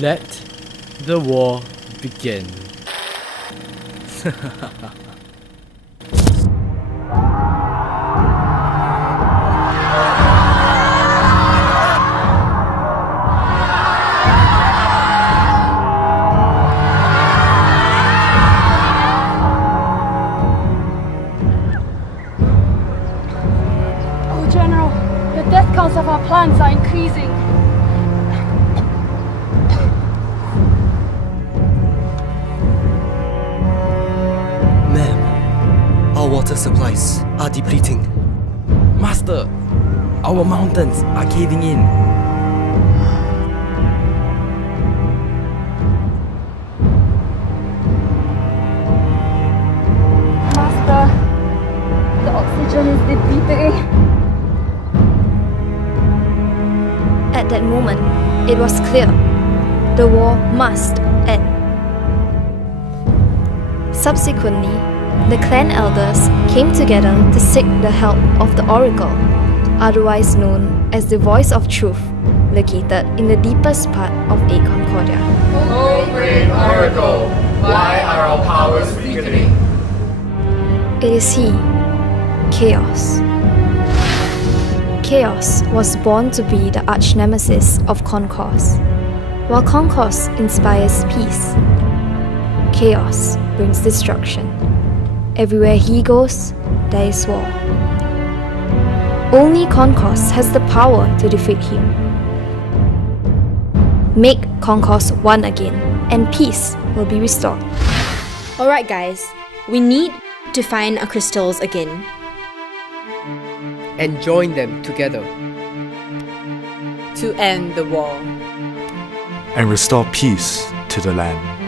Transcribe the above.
Let the war begin. Oh, General, the death counts of our plants are increasing. Our water supplies are depleting. Master, our mountains are caving in. Master, the oxygen is depleting. At that moment, it was clear the war must end. Subsequently, the clan elders came together to seek the help of the Oracle, otherwise known as the Voice of Truth, located in the deepest part of AConcordia. O great Oracle, why are our powers weakening? It is he, Chaos. Chaos was born to be the arch-nemesis of Concourse. While Concourse inspires peace, Chaos brings destruction. Everywhere he goes, there is war. Only Concourse has the power to defeat him. Make Concourse one again, and peace will be restored. Alright guys, we need to find our crystals again. And join them together to end the war and restore peace to the land.